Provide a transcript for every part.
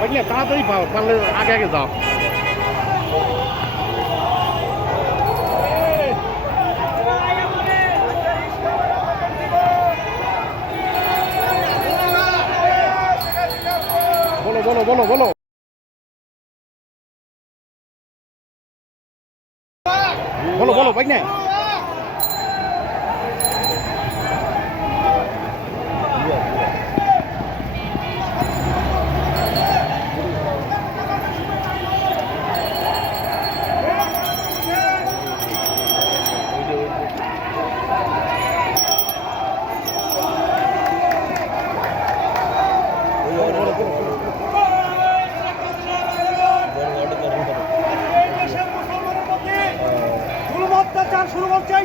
বুঝলে তাড়াতাড়ি পাও পারলে আগে আগে যাও বলো বলো বলো বলো বলো বলো বাইক না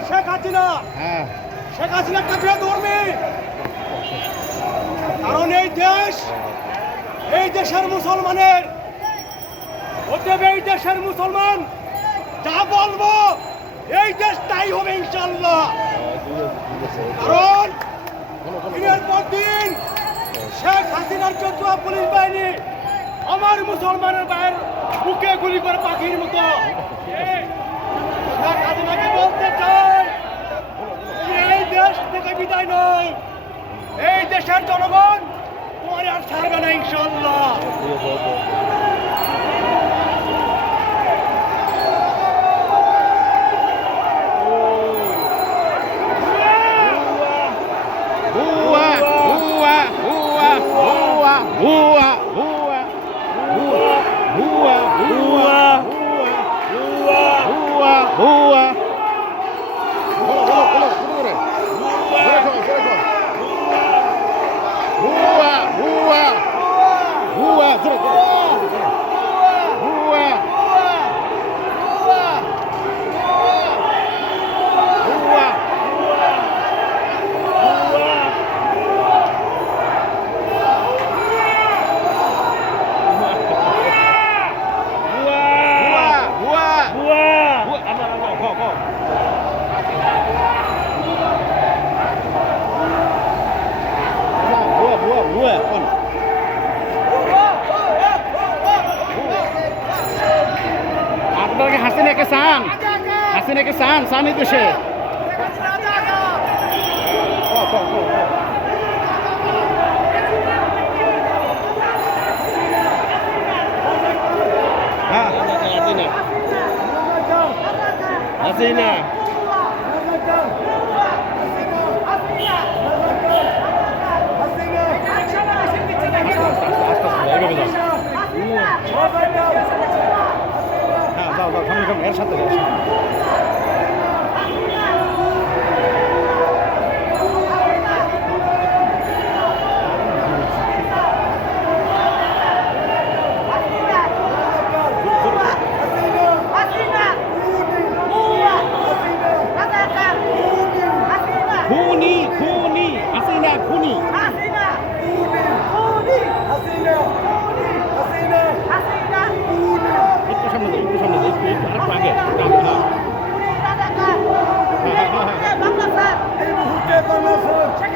শেখ হাসিনা। হ্যাঁ। শেখ হাসিনা কাকে ধর্মী কারণ এই দেশ এই দেশের মুসলমানের অতএব এই দেশের মুসলমান যা বলব এই দেশ তাই হবে ইনশাল্লাহ কারণ দিনের পর দিন শেখ হাসিনার চোদ্দ পুলিশ বাহিনী আমার মুসলমানের ভাইয়ের বুকে গুলি করে পাখির মতো। শেখ হাসিনাকে বলতে দেশের জনগণ তোমার আর ছাড়বে না ইনশাল্লাহ 그래 그래. চান হাসিনাকে চান চান এই দেশে। হ্যাঁ। Hasina しゃった Çek ondan sonra. Çek